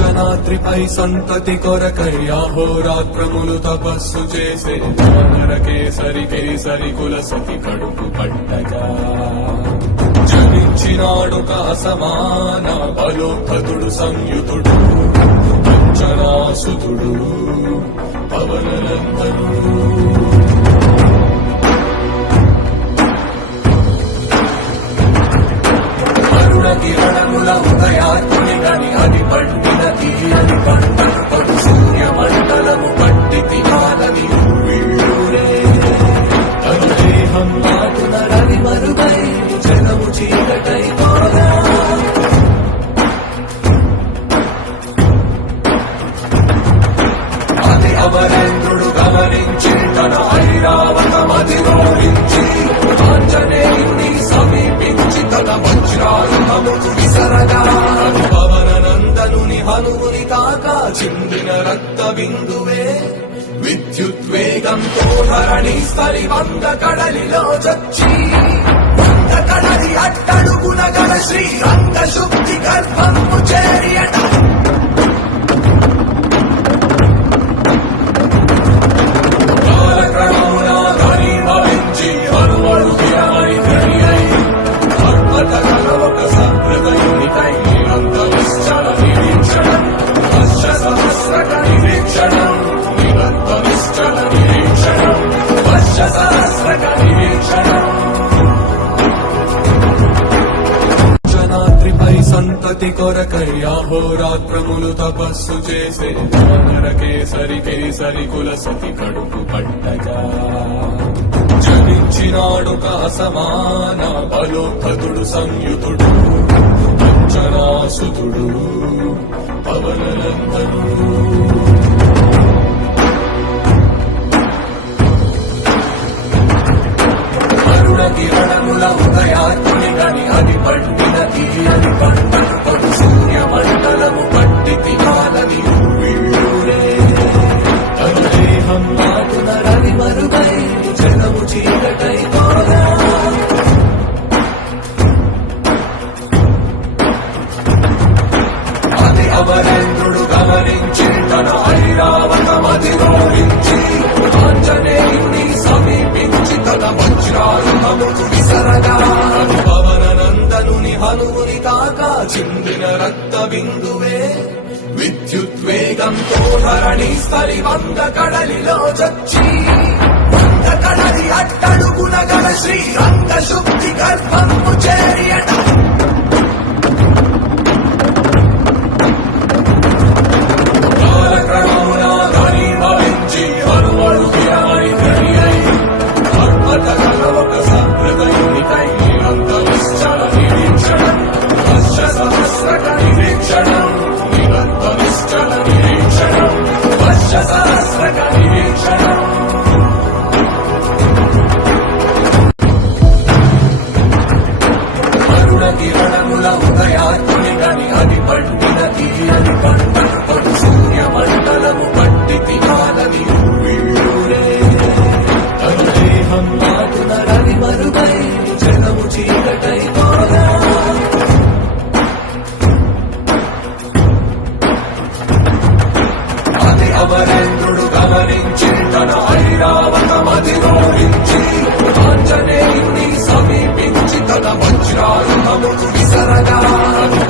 అంజనాద్రిపై సంతతి కొరకై అహోరాత్రములు తపస్సు చేసే వానర కేసరి కేసరి కుల సతి కడుపు పట్టగా జనించినాడొక అసమాన బలోద్ధతుడు సంయుతుడు అంజనాసుతుడు పవననందనుడు. కిరణముల ఉదయాత్మి గని అది పండిన తీయని పంటను పడు సూర్యమండలము పట్టి తినాలని వీళ్ళూరే తన దేహం నాటున రవి మరుగై జనము చీకటై పోగా అది అమరేంద్రుడు గమనించి తన ఐరావతమది రోరించి ఆంజనేయుని సమీపించి తన వజ్రాయుధము విసరగా పవననందనుని హనుముని తాకా చిందిన రక్త బిందువే విద్యుద్వేగంతో ధరణి స్థలి వంద కడలిలో చచ్చి వంద కడలి అట్టడుగున గల శ్రీరంగ శుద్ధి గర్భము చేరియట. సంతతి కొరకై అహోరాత్రములు తపస్సు చేసే వానర కేసరి కేసరి కుల సతి కడుపు పట్టగా జనించినాడొక అసమాన బలోద్ధతుడు సంయుతుడు అంజనాసుతుడు పవననందనుడు. కిరణముల ఉదయాత్మి గని అది పండిన తీయని పంటను పడు సూర్యమండలము పట్టి తినాలని వీళ్ళూరే తన దేహం నాటున రవి మరుగై జనము చీకటై పోగా అది అమరేంద్రుడు గమనించి తన ఐరావతమది రోరించి ఆంజనేయుని సమీపించి తన వజ్రాయుధము విసరగా పవననందనుని హనుముని తాకా చిందిన రక్త బిందువే విద్యుద్వేగంతో ధరణి స్థలి వంద కడలిలో చచ్చి వంద కడలి అట్టడుగున గల శ్రీరంగ శుద్ధి గర్భము చేరియట. కిరణముల ఉదయాత్మి గని అది పండిన తీయని పంటను పడు సూర్యమండలము పట్టి తినాలని వీళ్ళూరే తన దేహం నాటున రవి మరుగై జనము చీకటై పోగా అది అమరేంద్రుడు గమనించి తన ఐరావతమది రోరించి ఆంజనేయుని సమీపించి తన వజ్రాయుధము విసరగా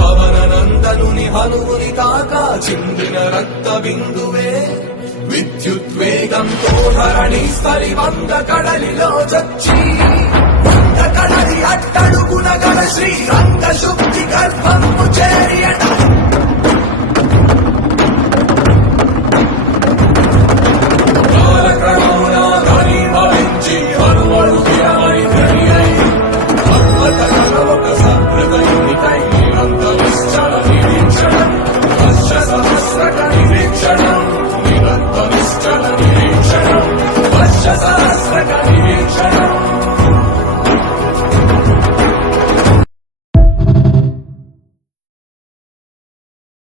పవననందనుని హనుముని తాకా చిందిన రక్త బిందువే విద్యుద్వేగంతో ధరణి స్థలి వంద కడలిలో చచ్చి వంద కడలి అట్టడుగున గల శ్రీరంగ శుద్ధి గర్భము చేరియ